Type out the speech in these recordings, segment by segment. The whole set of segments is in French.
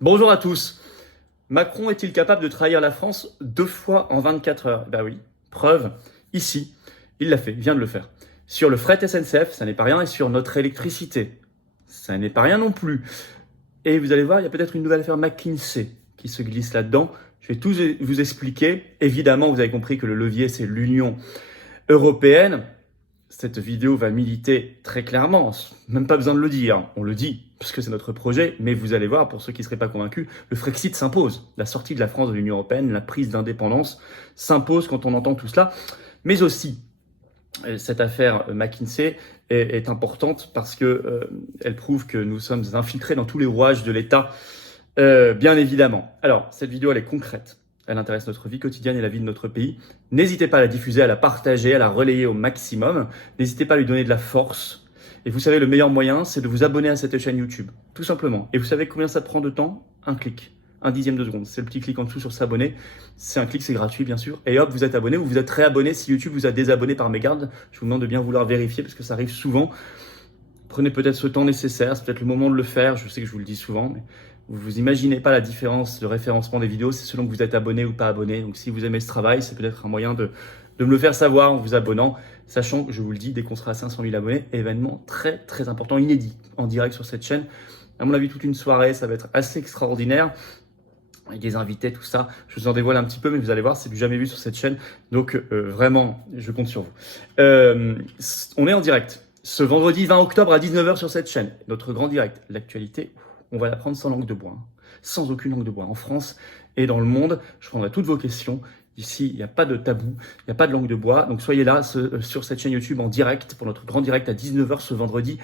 Bonjour à tous. Macron est-il capable de trahir la France 2 fois en 24 heures? Ben oui, preuve, ici, il l'a fait, il vient de le faire. Sur le fret SNCF, ça n'est pas rien, et sur notre électricité, ça n'est pas rien non plus. Et vous allez voir, il y a peut-être une nouvelle affaire McKinsey qui se glisse là-dedans. Je vais tout vous expliquer. Évidemment, vous avez compris que le levier, c'est l'Union européenne. Cette vidéo va militer très clairement, même pas besoin de le dire, on le dit, parce que c'est notre projet, mais vous allez voir, pour ceux qui ne seraient pas convaincus, le Frexit s'impose. La sortie de la France de l'Union européenne, la prise d'indépendance s'impose quand on entend tout cela, mais aussi, cette affaire McKinsey est importante parce que elle prouve que nous sommes infiltrés dans tous les rouages de l'État, bien évidemment. Alors, cette vidéo, elle est concrète. Elle intéresse notre vie quotidienne et la vie de notre pays. N'hésitez pas à la diffuser, à la partager, à la relayer au maximum. N'hésitez pas à lui donner de la force. Et vous savez, le meilleur moyen, c'est de vous abonner à cette chaîne YouTube. Tout simplement. Et vous savez combien ça prend de temps? Un clic. Un dixième de seconde. C'est le petit clic en dessous sur s'abonner. C'est un clic, c'est gratuit, bien sûr. Et hop, vous êtes abonné ou vous êtes réabonné si YouTube vous a désabonné par mégarde. Je vous demande de bien vouloir vérifier parce que ça arrive souvent. Prenez peut-être ce temps nécessaire. C'est peut-être le moment de le faire. Je sais que je vous le dis souvent, mais vous imaginez pas la différence de référencement des vidéos, c'est selon que vous êtes abonné ou pas abonné. Donc si vous aimez ce travail, c'est peut-être un moyen de me le faire savoir en vous abonnant, sachant que je vous le dis, dès qu'on sera à 500 000 abonnés, événement très très important, inédit, en direct sur cette chaîne. À mon avis, toute une soirée, ça va être assez extraordinaire. Avec des invités, tout ça. Je vous en dévoile un petit peu, mais vous allez voir, c'est du jamais vu sur cette chaîne. Donc vraiment, je compte sur vous. On est en direct ce vendredi 20 octobre à 19h sur cette chaîne. Notre grand direct, l'actualité, on va la prendre sans langue de bois, hein. Sans aucune langue de bois. En France et dans le monde, je prendrai toutes vos questions. Ici, il n'y a pas de tabou, il n'y a pas de langue de bois. Donc soyez là sur cette chaîne YouTube en direct pour notre grand direct à 19h ce vendredi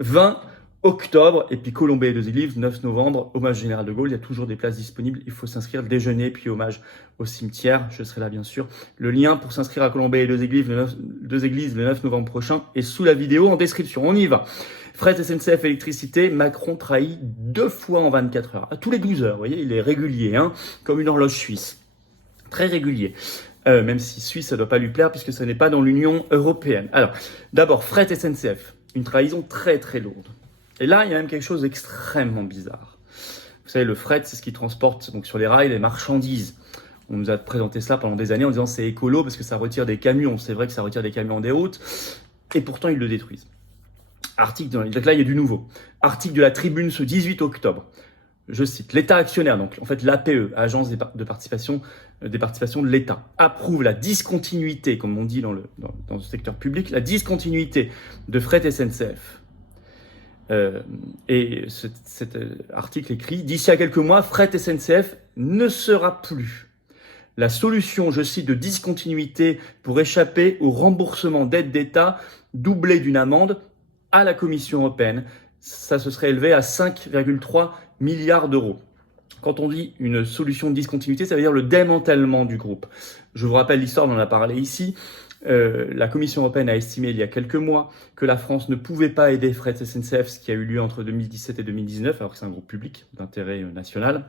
20 octobre. Et puis Colombey et Deux Églises, 9 novembre, hommage général de Gaulle. Il y a toujours des places disponibles. Il faut s'inscrire, déjeuner, puis hommage au cimetière. Je serai là, bien sûr. Le lien pour s'inscrire à Colombey et Deux Églises le 9 novembre prochain est sous la vidéo en description. On y va. Fret SNCF électricité, Macron trahit 2 fois en 24 heures. À tous les 12 heures, vous voyez, il est régulier, hein, comme une horloge suisse. Très régulier. Même si Suisse, ça ne doit pas lui plaire puisque ce n'est pas dans l'Union européenne. Alors, d'abord, Fret SNCF, une trahison très très lourde. Et là, il y a même quelque chose d'extrêmement bizarre. Vous savez, le fret, c'est ce qui transporte donc sur les rails les marchandises. On nous a présenté cela pendant des années en disant c'est écolo parce que ça retire des camions. C'est vrai que ça retire des camions des routes. Et pourtant, ils le détruisent. Donc là, il y a du nouveau. Article de la Tribune ce 18 octobre. Je cite, l'État actionnaire, donc en fait l'APE, Agence des participations de l'État, approuve la discontinuité, comme on dit dans le secteur public, la discontinuité de Fret SNCF. Et cet article écrit, d'ici à quelques mois, Fret SNCF ne sera plus la solution, je cite, de discontinuité pour échapper au remboursement d'aides d'État doublée d'une amende à la Commission européenne. Ça se serait élevé à 5,3 milliards d'euros. Quand on dit une solution de discontinuité, ça veut dire le démantèlement du groupe. Je vous rappelle l'histoire, on en a parlé ici. La Commission européenne a estimé il y a quelques mois que la France ne pouvait pas aider Fret SNCF, ce qui a eu lieu entre 2017 et 2019, alors que c'est un groupe public d'intérêt national.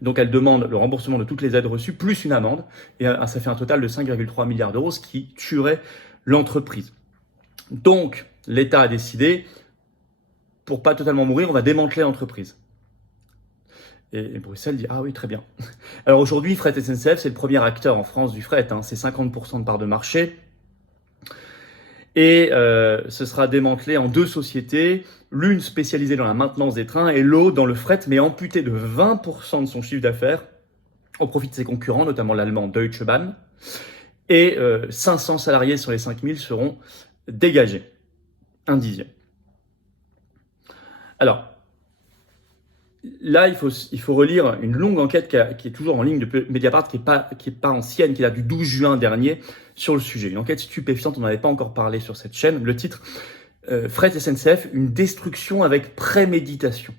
Donc elle demande le remboursement de toutes les aides reçues, plus une amende, et ça fait un total de 5,3 milliards d'euros, ce qui tuerait l'entreprise. Donc l'État a décidé, pour pas totalement mourir, on va démanteler l'entreprise. Et Bruxelles dit « Ah oui, très bien ». Alors aujourd'hui, Fret SNCF, c'est le premier acteur en France du fret, hein, c'est 50% de part de marché. Et ce sera démantelé en 2 sociétés, l'une spécialisée dans la maintenance des trains et l'autre dans le fret, mais amputée de 20% de son chiffre d'affaires au profit de ses concurrents, notamment l'allemand Deutsche Bahn. Et 500 salariés sur les 5000 seront dégagés. Un dixième. Alors, là, il faut relire une longue enquête qui est toujours en ligne de Mediapart, qui est pas ancienne, qui date du 12 juin dernier sur le sujet. Une enquête stupéfiante, on n'en avait pas encore parlé sur cette chaîne. Le titre, Fret SNCF, une destruction avec préméditation.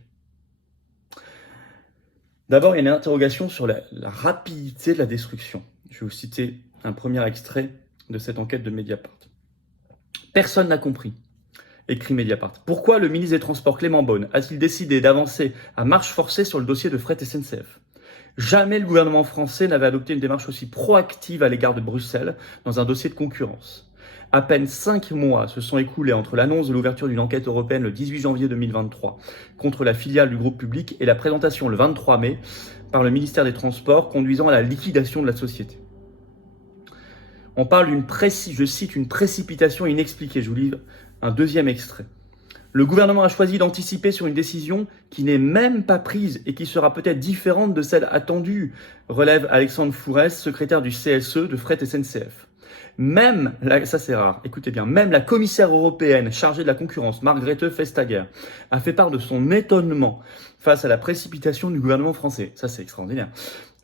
D'abord, il y a une interrogation sur la rapidité de la destruction. Je vais vous citer un premier extrait de cette enquête de Mediapart. Personne n'a compris, écrit Mediapart. Pourquoi le ministre des Transports Clément Beaune a-t-il décidé d'avancer à marche forcée sur le dossier de Fret SNCF? Jamais le gouvernement français n'avait adopté une démarche aussi proactive à l'égard de Bruxelles dans un dossier de concurrence. À peine 5 mois se sont écoulés entre l'annonce de l'ouverture d'une enquête européenne le 18 janvier 2023 contre la filiale du groupe public et la présentation le 23 mai par le ministère des Transports conduisant à la liquidation de la société. On parle je cite, une précipitation inexpliquée. Je vous livre un deuxième extrait. Le gouvernement a choisi d'anticiper sur une décision qui n'est même pas prise et qui sera peut-être différente de celle attendue, relève Alexandre Fourès, secrétaire du CSE de Fret SNCF. Ça c'est rare, écoutez bien, même la commissaire européenne chargée de la concurrence, Margrethe Vestager, a fait part de son étonnement face à la précipitation du gouvernement français. Ça c'est extraordinaire.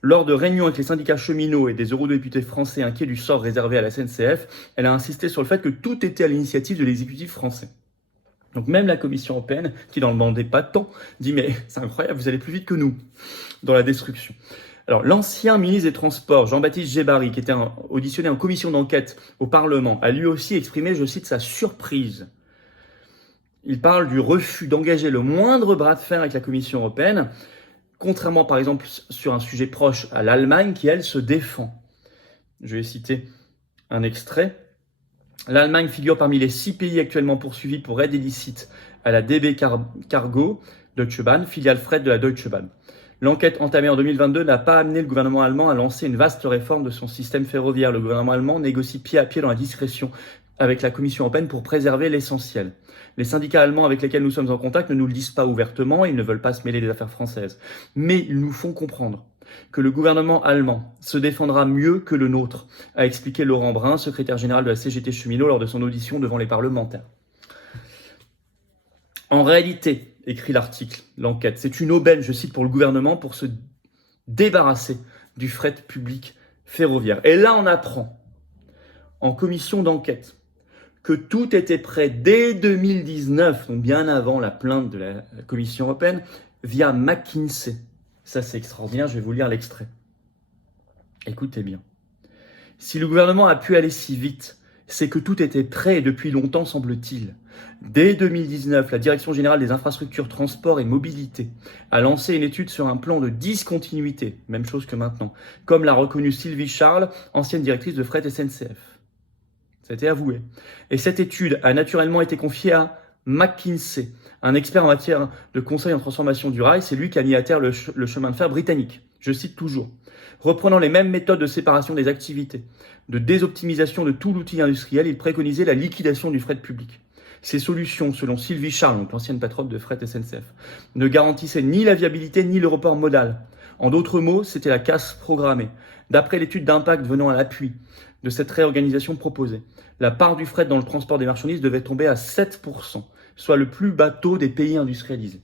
Lors de réunions avec les syndicats cheminots et des eurodéputés français inquiets du sort réservé à la SNCF, elle a insisté sur le fait que tout était à l'initiative de l'exécutif français. Donc même la Commission européenne, qui n'en demandait pas tant, dit mais c'est incroyable, vous allez plus vite que nous dans la destruction. Alors l'ancien ministre des Transports, Jean-Baptiste Djebbari, qui était auditionné en commission d'enquête au Parlement, a lui aussi exprimé, je cite, sa surprise. Il parle du refus d'engager le moindre bras de fer avec la Commission européenne, contrairement par exemple sur un sujet proche à l'Allemagne qui, elle, se défend. Je vais citer un extrait. L'Allemagne figure parmi les 6 pays actuellement poursuivis pour aide illicite à la DB Cargo Deutsche Bahn, filiale fret de la Deutsche Bahn. L'enquête entamée en 2022 n'a pas amené le gouvernement allemand à lancer une vaste réforme de son système ferroviaire. Le gouvernement allemand négocie pied à pied dans la discrétion avec la Commission européenne pour préserver l'essentiel. Les syndicats allemands avec lesquels nous sommes en contact ne nous le disent pas ouvertement, ils ne veulent pas se mêler des affaires françaises. Mais ils nous font comprendre que le gouvernement allemand se défendra mieux que le nôtre, a expliqué Laurent Brun, secrétaire général de la CGT Cheminot lors de son audition devant les parlementaires. En réalité, écrit l'article, l'enquête, c'est une aubaine, je cite, pour le gouvernement pour se débarrasser du fret public ferroviaire. Et là, on apprend, en commission d'enquête, que tout était prêt dès 2019, donc bien avant la plainte de la Commission européenne, via McKinsey. Ça, c'est extraordinaire, je vais vous lire l'extrait. Écoutez bien. Si le gouvernement a pu aller si vite, c'est que tout était prêt depuis longtemps, semble-t-il. Dès 2019, la Direction générale des infrastructures, transport et mobilité a lancé une étude sur un plan de discontinuité, même chose que maintenant, comme l'a reconnu Sylvie Charles, ancienne directrice de Fret SNCF. Ça a été avoué. Et cette étude a naturellement été confiée à McKinsey, un expert en matière de conseil en transformation du rail. C'est lui qui a mis à terre le chemin de fer britannique. Je cite toujours. Reprenant les mêmes méthodes de séparation des activités, de désoptimisation de tout l'outil industriel, il préconisait la liquidation du fret public. Ces solutions, selon Sylvie Charles, donc l'ancienne patronne de Fret SNCF, ne garantissaient ni la viabilité ni le report modal. En d'autres mots, c'était la casse programmée. D'après l'étude d'impact venant à l'appui de cette réorganisation proposée, la part du fret dans le transport des marchandises devait tomber à 7%, soit le plus bas taux des pays industrialisés.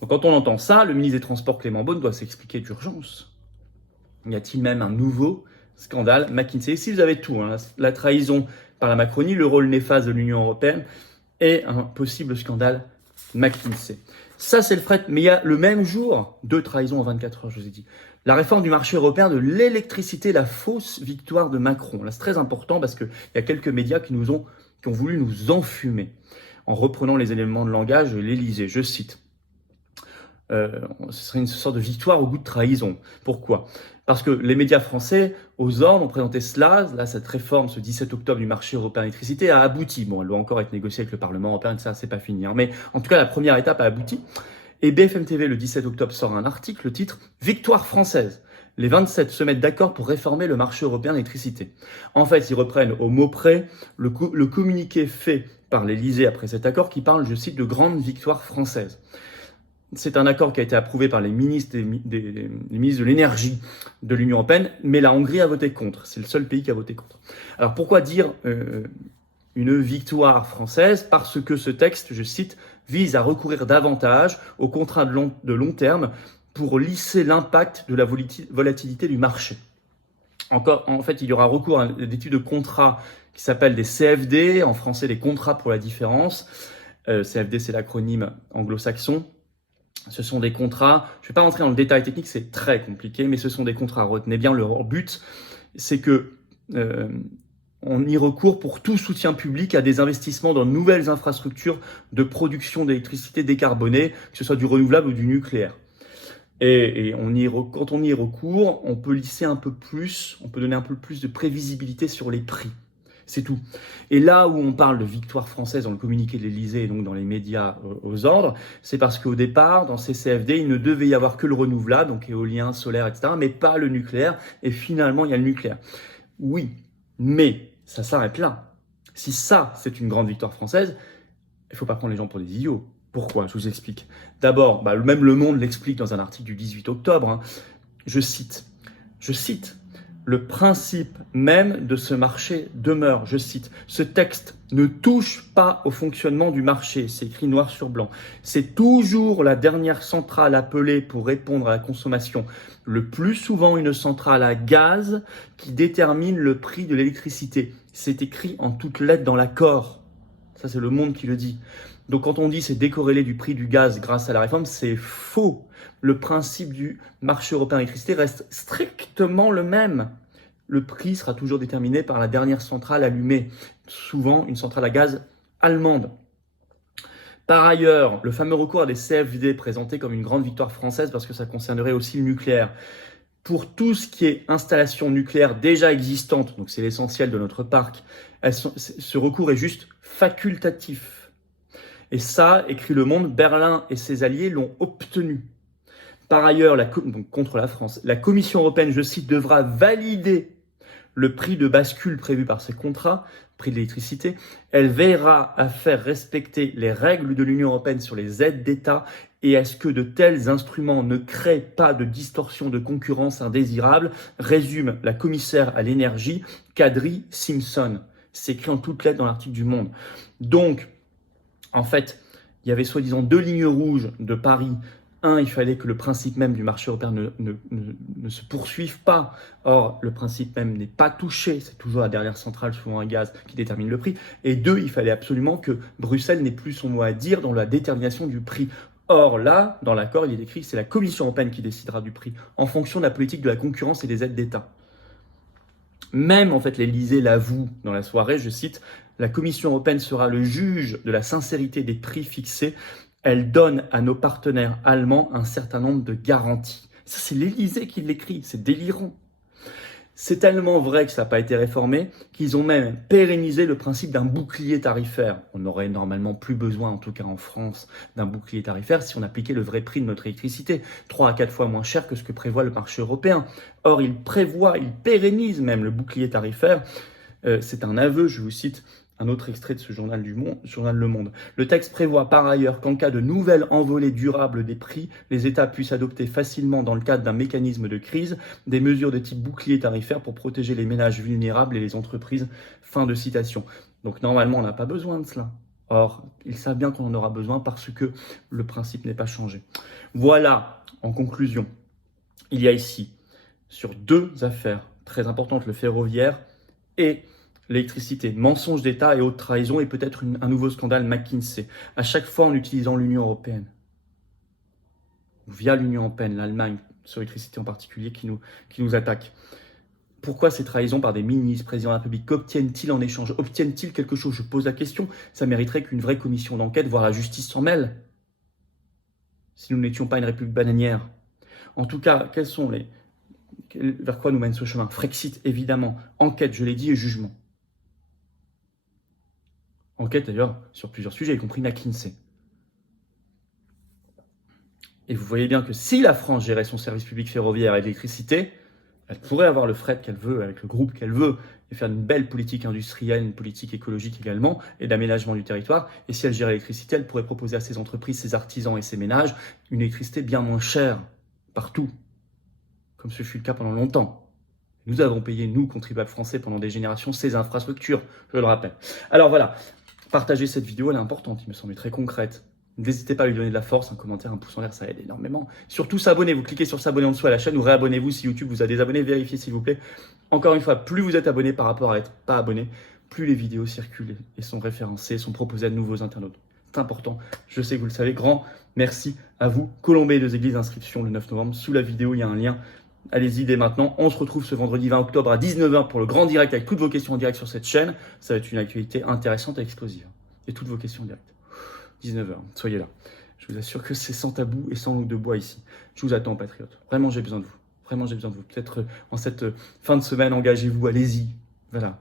Donc quand on entend ça, le ministre des Transports Clément Beaune doit s'expliquer d'urgence. Y a-t-il même un nouveau scandale McKinsey? Si vous avez tout, la trahison par la Macronie, le rôle néfaste de l'Union européenne et un possible scandale McKinsey. Ça, c'est le fret. Mais il y a le même jour, 2 trahisons en 24 heures, je vous ai dit. La réforme du marché européen de l'électricité, la fausse victoire de Macron. Là, c'est très important parce qu'il y a quelques médias qui ont voulu nous enfumer en reprenant les éléments de langage de l'Élysée. Je cite. Ce serait une sorte de victoire au goût de trahison. Pourquoi? Parce que les médias français, aux ordres, ont présenté cela. Là, cette réforme, ce 17 octobre du marché européen d'électricité a abouti. Bon, elle doit encore être négociée avec le Parlement européen, ça, c'est pas fini. Mais en tout cas, la première étape a abouti. Et BFM TV, le 17 octobre, sort un article, le titre « Victoire française ». Les 27 se mettent d'accord pour réformer le marché européen d'électricité. En fait, ils reprennent au mot près le communiqué fait par l'Élysée après cet accord qui parle, je cite, de grande victoire française. C'est un accord qui a été approuvé par les ministres, les ministres de l'énergie de l'Union européenne, mais la Hongrie a voté contre. C'est le seul pays qui a voté contre. Alors pourquoi dire une victoire française? Parce que ce texte, je cite, vise à recourir davantage aux contrats de long terme pour lisser l'impact de la volatilité du marché. En fait, il y aura recours à des types de contrats qui s'appellent des CFD, en français des contrats pour la différence. CFD, c'est l'acronyme anglo-saxon. Ce sont des contrats, je ne vais pas rentrer dans le détail technique, c'est très compliqué, mais ce sont des contrats, retenez bien, leur but, c'est que on y recourt pour tout soutien public à des investissements dans de nouvelles infrastructures de production d'électricité décarbonée, que ce soit du renouvelable ou du nucléaire. Et quand on y recourt, on peut lisser un peu plus, on peut donner un peu plus de prévisibilité sur les prix. C'est tout. Et là où on parle de victoire française dans le communiqué de l'Élysée et donc dans les médias aux ordres, c'est parce qu'au départ, dans ces CFD, il ne devait y avoir que le renouvelable, donc éolien, solaire, etc., mais pas le nucléaire. Et finalement, il y a le nucléaire. Oui, mais ça s'arrête là. Si ça, c'est une grande victoire française, il ne faut pas prendre les gens pour des idiots. Pourquoi? Je vous explique. D'abord, même Le Monde l'explique dans un article du 18 octobre. Hein. Je cite, le principe même de ce marché demeure, je cite, ce texte ne touche pas au fonctionnement du marché, c'est écrit noir sur blanc. C'est toujours la dernière centrale appelée pour répondre à la consommation, le plus souvent une centrale à gaz qui détermine le prix de l'électricité. C'est écrit en toutes lettres dans l'accord. Ça, c'est Le Monde qui le dit. Donc quand on dit c'est décorrélé du prix du gaz grâce à la réforme, c'est faux. Le principe du marché européen d'électricité reste strictement le même. Le prix sera toujours déterminé par la dernière centrale allumée, souvent une centrale à gaz allemande. Par ailleurs, le fameux recours à des CFD présenté comme une grande victoire française parce que ça concernerait aussi le nucléaire. Pour tout ce qui est installation nucléaire déjà existante, donc c'est l'essentiel de notre parc, ce recours est juste facultatif. Et ça, écrit Le Monde, Berlin et ses alliés l'ont obtenu. Par ailleurs, donc contre la France, la Commission européenne, je cite, devra valider le prix de bascule prévu par ces contrats, prix de l'électricité. Elle veillera à faire respecter les règles de l'Union européenne sur les aides d'État et à ce que de tels instruments ne créent pas de distorsion de concurrence indésirable, résume la commissaire à l'énergie, Kadri Simpson. C'est écrit en toutes lettres dans l'article du Monde. Donc, en fait, il y avait soi-disant 2 lignes rouges de Paris. Un, il fallait que le principe même du marché européen ne se poursuive pas. Or, le principe même n'est pas touché. C'est toujours la dernière centrale, souvent un gaz, qui détermine le prix. Et 2, il fallait absolument que Bruxelles n'ait plus son mot à dire dans la détermination du prix. Or, là, dans l'accord, il est écrit que c'est la Commission européenne qui décidera du prix en fonction de la politique de la concurrence et des aides d'État. Même, en fait, l'Élysée l'avoue dans la soirée, je cite, « La Commission européenne sera le juge de la sincérité des prix fixés. Elle donne à nos partenaires allemands un certain nombre de garanties. » Ça, c'est l'Élysée qui l'écrit, c'est délirant. C'est tellement vrai que ça n'a pas été réformé qu'ils ont même pérennisé le principe d'un bouclier tarifaire. On n'aurait normalement plus besoin, en tout cas en France, d'un bouclier tarifaire si on appliquait le vrai prix de notre électricité, 3 à 4 fois moins cher que ce que prévoit le marché européen. Or, il pérennise même le bouclier tarifaire. C'est un aveu, je vous cite, un autre extrait de ce journal Le Monde. Le texte prévoit par ailleurs qu'en cas de nouvelle envolée durable des prix, les États puissent adopter facilement dans le cadre d'un mécanisme de crise des mesures de type bouclier tarifaire pour protéger les ménages vulnérables et les entreprises. Fin de citation. Donc normalement, on n'a pas besoin de cela. Or, ils savent bien qu'on en aura besoin parce que le principe n'est pas changé. Voilà, en conclusion, il y a ici, sur 2 affaires très importantes, le ferroviaire et l'électricité, mensonge d'État et haute trahison et peut-être un nouveau scandale McKinsey. À chaque fois en utilisant l'Union européenne, via l'Union européenne, l'Allemagne, sur l'électricité en particulier, qui nous attaque. Pourquoi ces trahisons par des ministres, présidents de la République? Qu'obtiennent-ils en échange? Obtiennent-ils quelque chose? Je pose la question. Ça mériterait qu'une vraie commission d'enquête, voire la justice, s'en mêle. Si nous n'étions pas une république bananière. En tout cas, vers quoi nous mène ce chemin? Frexit, évidemment. Enquête, je l'ai dit, et jugement. Enquête d'ailleurs sur plusieurs sujets, y compris McKinsey. Et vous voyez bien que si la France gérait son service public ferroviaire et d'électricité, elle pourrait avoir le fret qu'elle veut, avec le groupe qu'elle veut, et faire une belle politique industrielle, une politique écologique également, et d'aménagement du territoire. Et si elle gérait l'électricité, elle pourrait proposer à ses entreprises, ses artisans et ses ménages une électricité bien moins chère, partout, comme ce fut le cas pendant longtemps. Nous avons payé, nous, contribuables français, pendant des générations, ces infrastructures, je le rappelle. Alors voilà, partagez cette vidéo, elle est importante, il me semble, très concrète. N'hésitez pas à lui donner de la force, un commentaire, un pouce en l'air, ça aide énormément. Surtout s'abonner, vous cliquez sur s'abonner en dessous à la chaîne ou réabonnez-vous si YouTube vous a désabonné, vérifiez s'il vous plaît. Encore une fois, plus vous êtes abonné par rapport à être pas abonné, plus les vidéos circulent et sont référencées, sont proposées à de nouveaux internautes. C'est important, je sais que vous le savez. Grand merci à vous. Colombey 2 Églises, inscription le 9 novembre. Sous la vidéo, il y a un lien. Allez-y dès maintenant. On se retrouve ce vendredi 20 octobre à 19h pour le grand direct avec toutes vos questions en direct sur cette chaîne. Ça va être une actualité intéressante et explosive. Et toutes vos questions en direct. 19h, soyez là. Je vous assure que c'est sans tabou et sans langue de bois ici. Je vous attends, patriotes. Vraiment, j'ai besoin de vous. Vraiment, j'ai besoin de vous. Peut-être en cette fin de semaine, engagez-vous, allez-y. Voilà.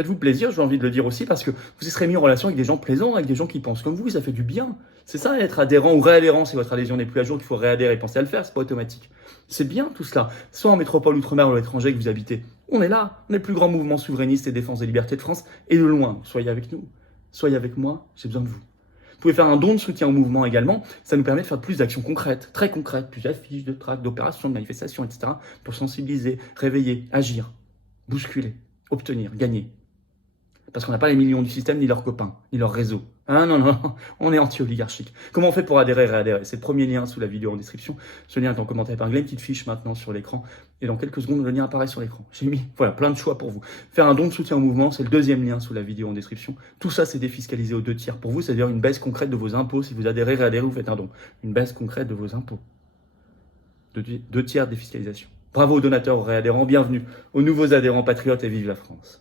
Faites-vous plaisir, j'ai envie de le dire aussi, parce que vous serez mis en relation avec des gens plaisants, avec des gens qui pensent comme vous, ça fait du bien. C'est ça, être adhérent ou réadhérent, si votre adhésion n'est plus à jour, qu'il faut réadhérer, pensez à le faire, c'est pas automatique. C'est bien tout cela, soit en métropole, outre-mer ou à l'étranger que vous habitez. On est là, on est le plus grand mouvement souverainiste et défense des libertés de France, et de loin, soyez avec nous, soyez avec moi, j'ai besoin de vous. Vous pouvez faire un don de soutien au mouvement également, ça nous permet de faire plus d'actions concrètes, très concrètes, plus d'affiches, de tracts, d'opérations, de manifestations, etc., pour sensibiliser, réveiller, agir, bousculer, obtenir, gagner. Parce qu'on n'a pas les millions du système, ni leurs copains, ni leur réseau. Ah non, non, on est anti-oligarchique. Comment on fait pour adhérer et réadhérer? C'est le premier lien sous la vidéo en description. Ce lien est en commentaire épinglé, une petite fiche maintenant sur l'écran. Et dans quelques secondes, le lien apparaît sur l'écran. J'ai mis, voilà, plein de choix pour vous. Faire un don de soutien au mouvement, c'est le deuxième lien sous la vidéo en description. Tout ça, c'est défiscalisé aux 2/3 pour vous, c'est-à-dire une baisse concrète de vos impôts. Si vous adhérez, réadhérez, vous faites un don. Une baisse concrète de vos impôts. 2/3 défiscalisation. Bravo aux donateurs, aux réadhérents, bienvenue aux nouveaux adhérents patriotes et vive la France.